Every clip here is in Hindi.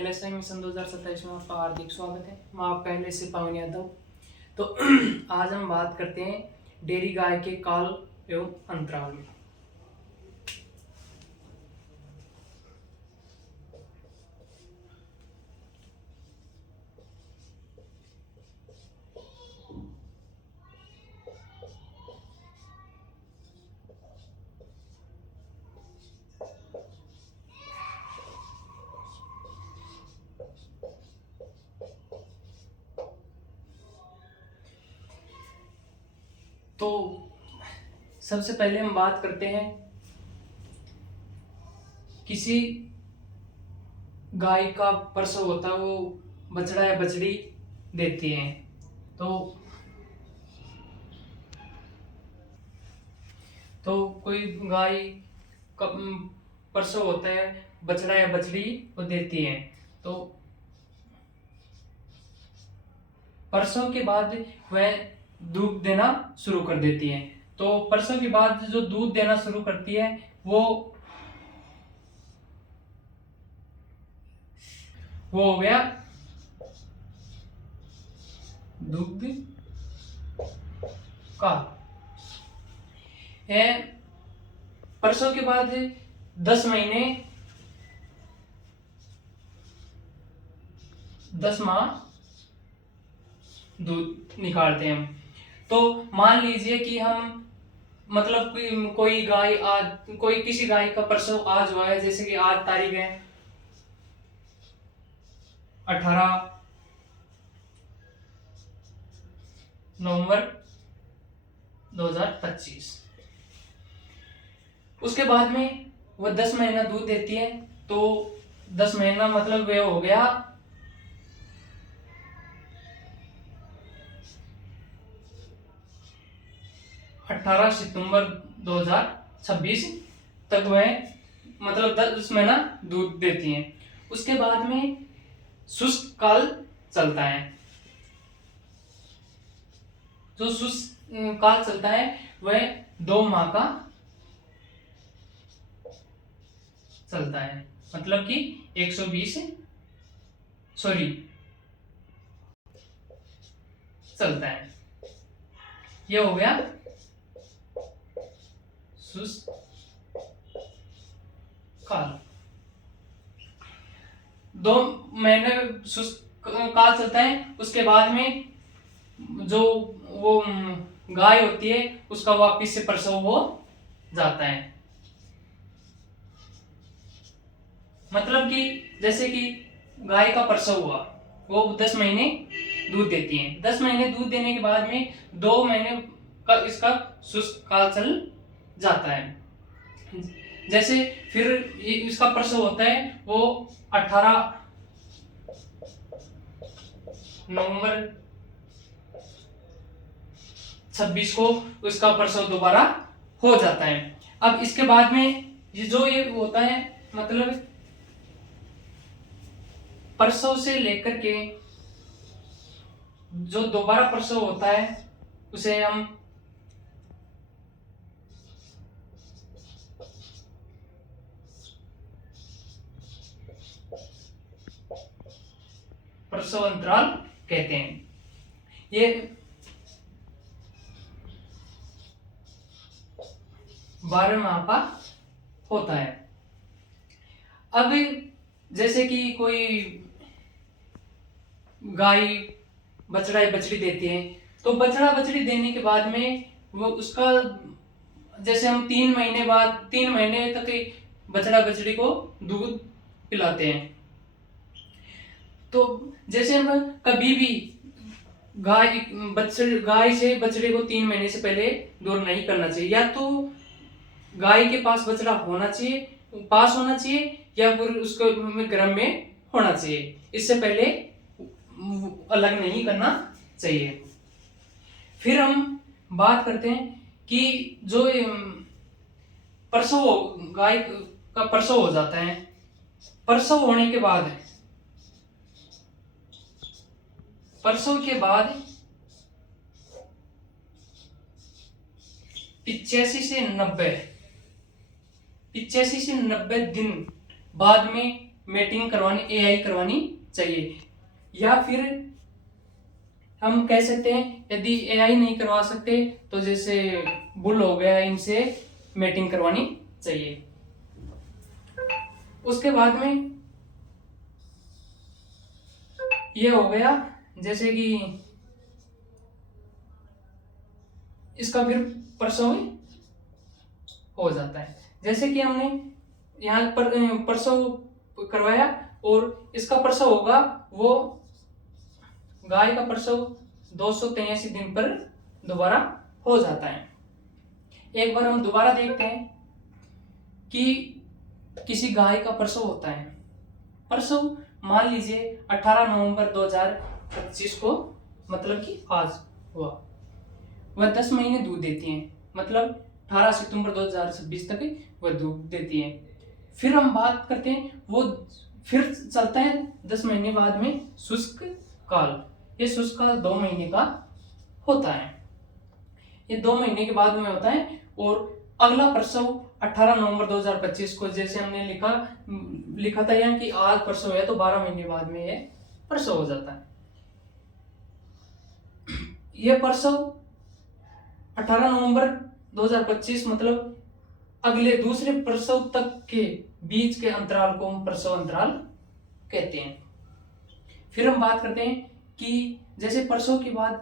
LSI मिशन 2027 में आपका हार्दिक स्वागत है। मैं आपका एलएससी पवन यादव। तो आज हम बात करते हैं डेयरी गाय के काल एवं अंतराल में। तो सबसे पहले हम बात करते हैं किसी गाय का प्रसव होता है, वो बछड़ा या बछड़ी देती है। तो कोई गाय का प्रसव होता है, बछड़ा या बछड़ी वो देती है। तो प्रसव के बाद वह दूध देना शुरू कर देती है। तो प्रसव के बाद जो दूध देना शुरू करती है वो हो गया दुग्ध का। है प्रसव के बाद 10 महीने 10 माह दूध निकालते हैं हम। तो मान लीजिए कि हम मतलब कोई गाय आज कोई किसी गाय का प्रसव आज हुआ है, जैसे कि आज तारीख है 18 नवंबर 2025। उसके बाद में वह 10 महीना दूध देती है। तो 10 महीना मतलब वह हो गया 18 सितंबर 2026 तक वह मतलब 10 महीना दूध देती हैं। उसके बाद में शुष्क काल चलता है। जो शुष्क काल चलता है वह 2 माह का चलता है, मतलब कि 120 चलता है। यह हो गया शुष्क काल। 2 महीने शुष्क काल चलता है। उसके बाद में जो वो गाय होती है उसका वापिस से प्रसव हो जाता है। मतलब कि जैसे कि गाय का प्रसव हुआ, वो 10 महीने दूध देती है। 10 महीने दूध देने के बाद में 2 महीने का इसका शुष्क काल चल जाता है। जैसे फिर इसका प्रसव होता है वो 18 नवंबर 26 को उसका प्रसव दोबारा हो जाता है। अब इसके बाद में ये होता है, मतलब प्रसव से लेकर के जो दोबारा प्रसव होता है उसे हम प्रसव अंतराल कहते हैं। ये 12 माह का होता है। अब जैसे कि कोई गाय बछड़ा या बछड़ी देती है, तो बछड़ा बछड़ी देने के बाद में वो उसका जैसे हम 3 महीने तक बछड़ा बछड़ी को दूध पिलाते हैं। तो जैसे हम कभी भी गाय से बछड़े को 3 महीने से पहले दूर नहीं करना चाहिए। या तो गाय के पास बछड़ा होना चाहिए या फिर उसको गर्भ में होना चाहिए। इससे पहले अलग नहीं करना चाहिए। फिर हम बात करते हैं कि जो गाय का प्रसव हो जाता है। प्रसव होने के बाद 85 से 90 दिन बाद में मेटिंग करवानी, एआई करवानी चाहिए। या फिर हम कह सकते हैं यदि एआई नहीं करवा सकते तो जैसे बुल हो गया, इनसे मेटिंग करवानी चाहिए। उसके बाद में ये हो गया, जैसे कि इसका फिर प्रसव हो जाता है। जैसे कि हमने यहाँ पर प्रसव करवाया और इसका प्रसव होगा, वो गाय का प्रसव 283 दिन पर दोबारा हो जाता है। एक बार हम दोबारा देखते हैं कि किसी गाय का प्रसव होता है। प्रसव मान लीजिए 18 नवंबर 2025 को, मतलब कि आज हुआ। वह 10 महीने दूध देती हैं, मतलब 18 सितंबर 2026 तक वह दूध देती हैं। फिर हम बात करते हैं, वो फिर चलता है 10 महीने बाद में शुष्क काल। ये शुष्क काल 2 महीने का होता है, ये 2 महीने के बाद में होता है। और अगला प्रसव 18 नवंबर 2025 को, जैसे हमने लिखा था यहाँ कि आज प्रसव है, तो 12 महीने बाद में ये प्रसव हो जाता है। यह प्रसव 18 नवंबर 2025 मतलब अगले दूसरे प्रसव तक के बीच के अंतराल को हम प्रसव अंतराल कहते हैं। फिर हम बात करते हैं कि जैसे प्रसव के बाद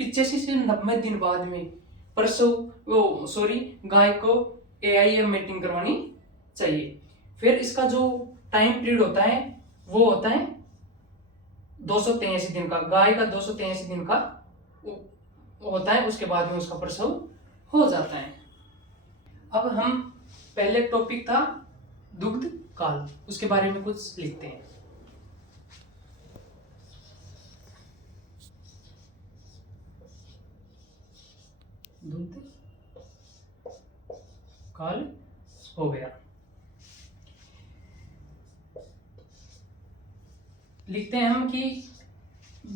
85 से 90 दिन बाद में गाय को एआईएम मेटिंग करवानी चाहिए। फिर इसका जो टाइम पीरियड होता है वो होता है 283 दिन का। गाय का 283 दिन का होता है, उसके बाद में उसका प्रसव हो जाता है। अब हम पहले टॉपिक था दुग्ध काल, उसके बारे में कुछ लिखते हैं। दुग्ध काल हो गया। लिखते हैं हम कि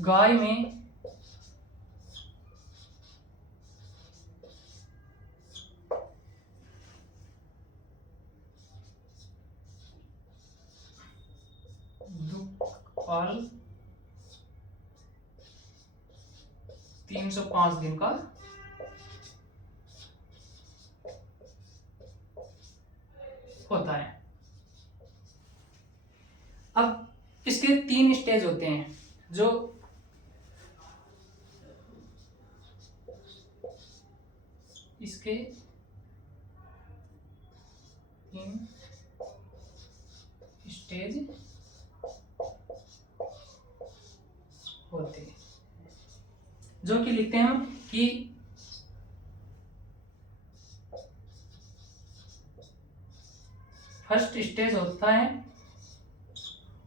गाय में दुग्ध काल 305 दिन का होता है। अब इसके 3 स्टेज होते हैं, जो इसके 3 स्टेज होते हैं, जो कि लिखते हैं हम कि फर्स्ट स्टेज होता है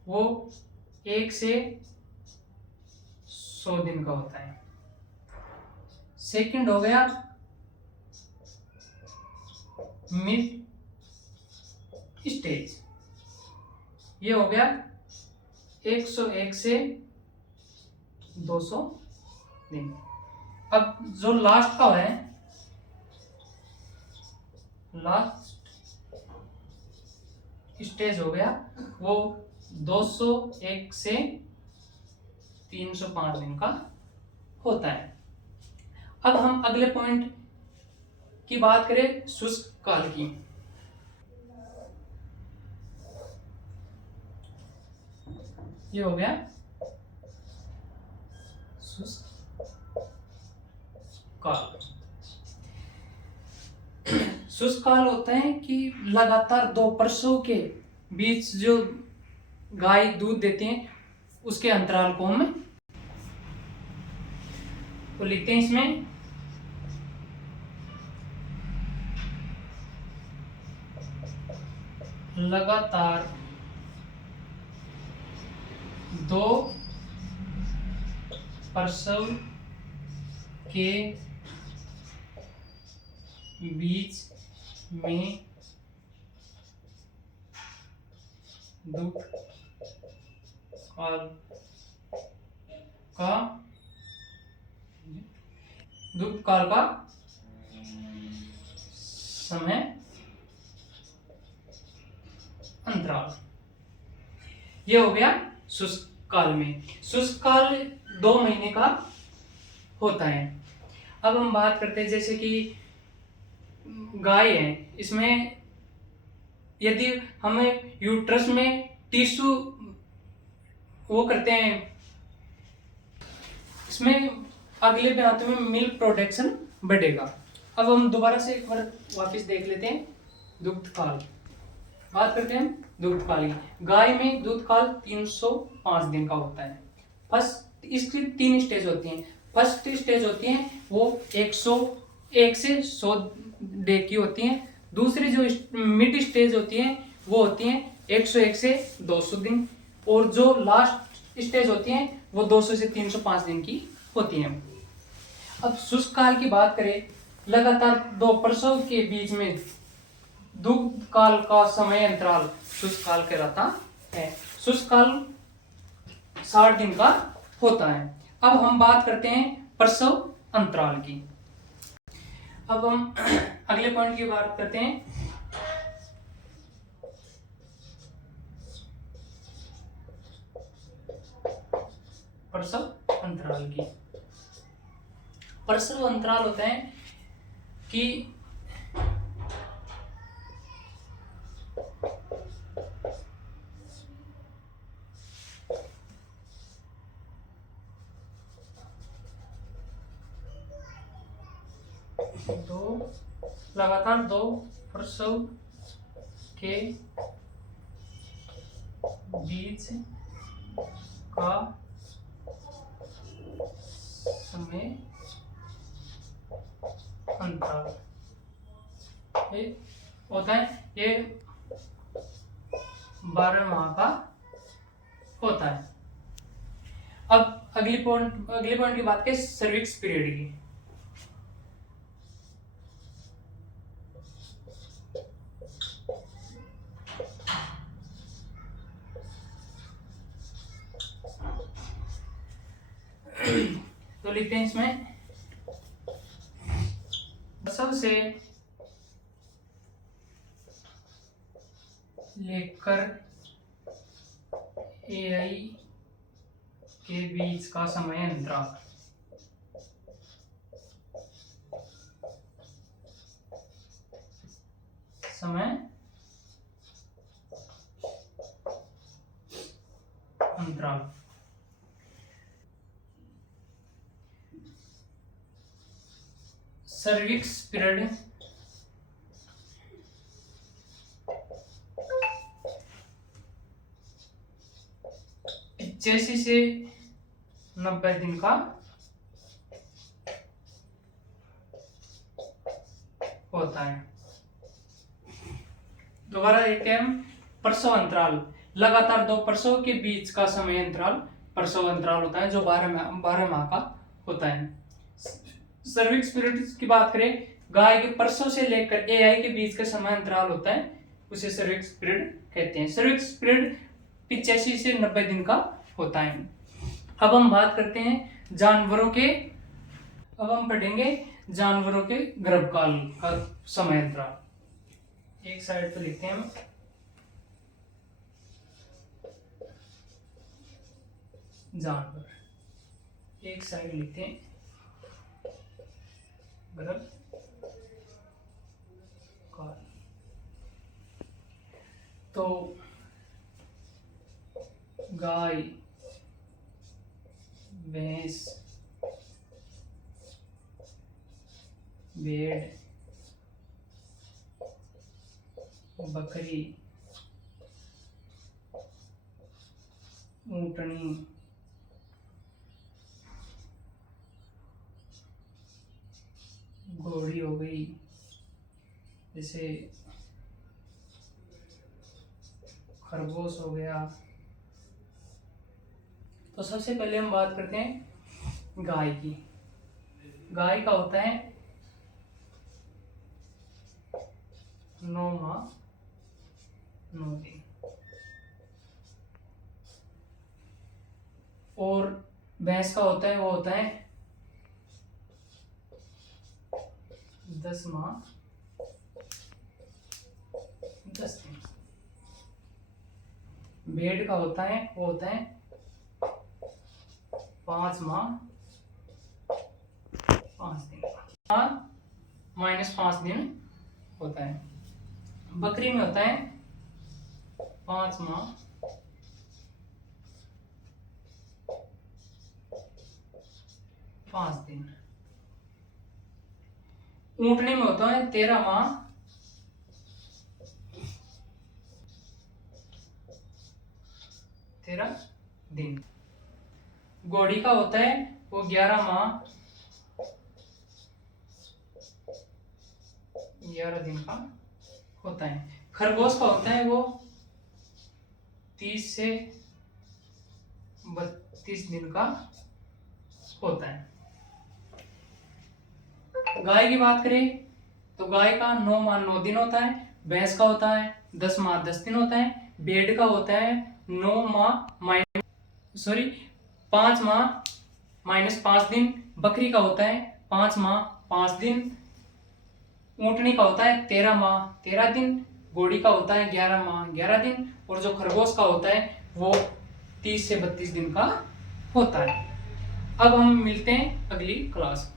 वो 1 से 100 दिन का होता है। सेकंड हो गया मिड स्टेज, ये हो गया 101 से 200 दिन। अब जो लास्ट का है, लास्ट स्टेज हो गया वो 201 से 305 दिन का होता है। अब हम अगले पॉइंट की बात करें शुष्क काल की। ये हो गया शुष्क काल। शुष्क काल होता है कि लगातार 2 प्रसव के बीच जो गाय दूध देते हैं उसके अंतराल को हम तो लिखते हैं इसमें लगातार 2 प्रसव के बीच में दुग्ध काल का समय अंतराल ये हो गया शुष्क काल में। शुष्क काल 2 महीने का होता है। अब हम बात करते हैं जैसे कि गाय है, इसमें यदि हमें यूट्रस में टिश्यू वो करते हैं, इसमें अगले ब्याह में मिल्क प्रोडक्शन बढ़ेगा। अब हम दोबारा से एक बार वापस देख लेते हैं दुग्ध काल। बात करते हैं दुग्ध काल की। गाय में दुग्ध काल 305 दिन का होता है। फर्स्ट इसकी 3 स्टेज होती हैं। फर्स्ट स्टेज होती है वो 101 से 100 डे की होती हैं। दूसरी जो मिड स्टेज होती है वो होती है 101 से 200 दिन, और जो लास्ट स्टेज होती है वो 200 से 305 दिन की होती हैं। अब शुष्क काल की बात करें, लगातार 2 प्रसव के बीच में दुग्ध काल का समय अंतराल शुष्क काल कहलाता है। शुष्क काल 60 दिन का होता है। अब हम बात करते हैं प्रसव अंतराल की। अब हम अगले पॉइंट की बात करते हैं प्रसव अंतराल की। प्रसव अंतराल होता है कि लगातार 2 प्रसव के बीच का समय अंतराल ये होता है। ये 12 माह का होता है। अब अगले पॉइंट की बात करें सर्विक्स पीरियड की। तो लिखते हैं इसमें सबसे लेकर एआई के बीच का समय अंतराल सर्विक्स पीरियड पचासी से 90 दिन का होता है। दोबारा देखते हैं हम प्रसव अंतराल। लगातार 2 प्रसव के बीच का समय अंतराल प्रसव अंतराल होता है, जो 12 माह का होता है। सर्विक्स पीरियड की बात करें, गाय के प्रसव से लेकर एआई के बीच का समय अंतराल होता है, उसे सर्विक्स पीरियड कहते हैं। सर्विक्स पीरियड 85 से 90 दिन का होता है। अब हम बात करते हैं जानवरों के, अब हम पढ़ेंगे जानवरों के गर्भकाल का समय अंतराल। एक साइड पे लिखते हैं हम जानवर, एक साइड लिखते हैं गर्भकाल। तो गाय, भैंस, भेड़, बकरी, ऊंटनी, घोड़ी हो गई, जैसे खरगोश हो गया। तो सबसे पहले हम बात करते हैं गाय की। गाय का होता है 9 माह 9 दिन, और भैंस का होता है वो होता है 10 माह 10 दिन। भेड़ का होता है वो होता है 5 माह 5 दिन का, -5 दिन होता है। बकरी में होता है 5 माह 5 दिन। ऊंटनी में होता है 13 माह 13 दिन। घोड़ी का होता है वो 11 माह 11 दिन का होता है। खरगोश का होता है वो 30 से 32 दिन का होता है। गाय की बात करें तो गाय का 9 माह 9 दिन होता है। भैंस का होता है 10 माह 10 दिन होता है। भेड़ का होता है 9 माह 5 माह -5 दिन। बकरी का होता है 5 माह 5 दिन। ऊंटनी का होता है 13 माह 13 दिन। घोड़ी का होता है 11 माह 11 दिन। और जो खरगोश का होता है वो 30 से 32 दिन का होता है। अब हम मिलते हैं अगली क्लास में।